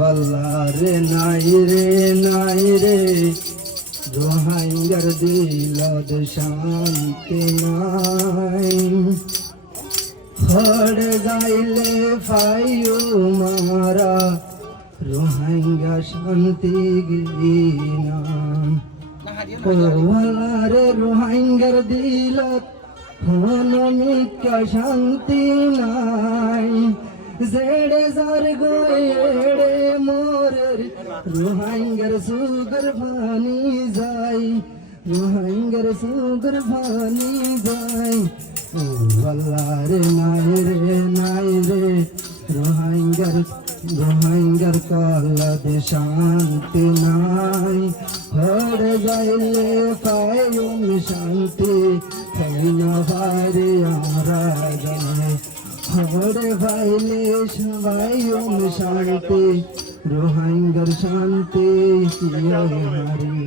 আল্লাহরে নাই রে রোহাঙ্গার দিলত শান্তি নাই হড় যাইলে ফাইও মারা রোহাঙ্গা শান্তি গিনা আল্লাহরে রোহাঙ্গার দিলত হনমিকা শান্তি নাই জেড়ে জার গোয়েড়ে মোরের রোহাঙ্গার সুগর ভানি যাই রোহাঙ্গার সুগর ভানি যাই ও আল্লাহরে নাই রে রোহাঙ্গার কলদ শান্তি নাই হরে যাইলে পায়ুম শান্তি হেনা বারে আমরা জানে হরে ভাইলে সবাইম শান্তি রোহাঙ্গার শান্তি হারি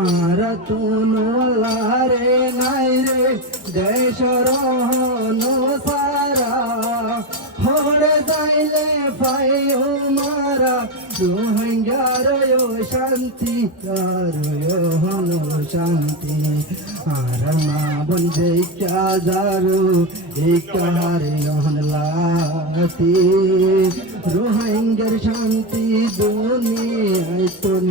আর তুনলারে নাই রে দেশর সারা হরে যাইলে পাইও মারা রোহাঙ্গার শান্তি আর হন শান্তি আর মা বন্ধে যারো একারে লাতি রোহাঙ্গার শান্তি দুনিয়ায় তুন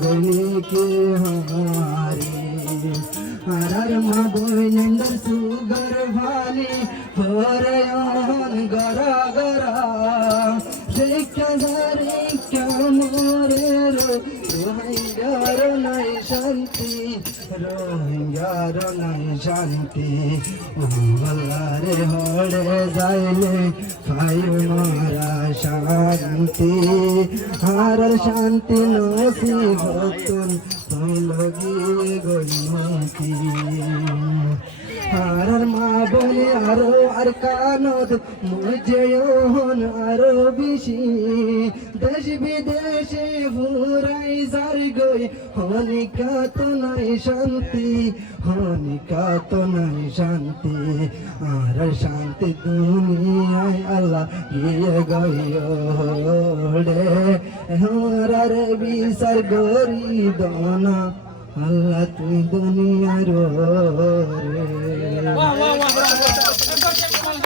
গনি কে হারে আর মা বন্ধের সুগর ভানি হরে গরা গরা মোরে রোহাঙ্গার নাই শান্তি রোহাঙ্গার নাই শান্তি আল্লাহরে হরে যাইলে পাইও মারা শান্তি আর শান্তি নসিব তুন লগিয়ে গইমতি আর মা বলে আরো আর কানদ মজয়ন আরো বেশি দেশ বিদেশে ভুরাই যার গই হনিকা তো নাই শান্তি হনিকা তো নাই শান্তি আর শান্তি দুনিয়ায় আল্লাহ গিয়ে গইরে হারার বিচার গরি দনা আল্লাহ তুই দুনিয়ার রে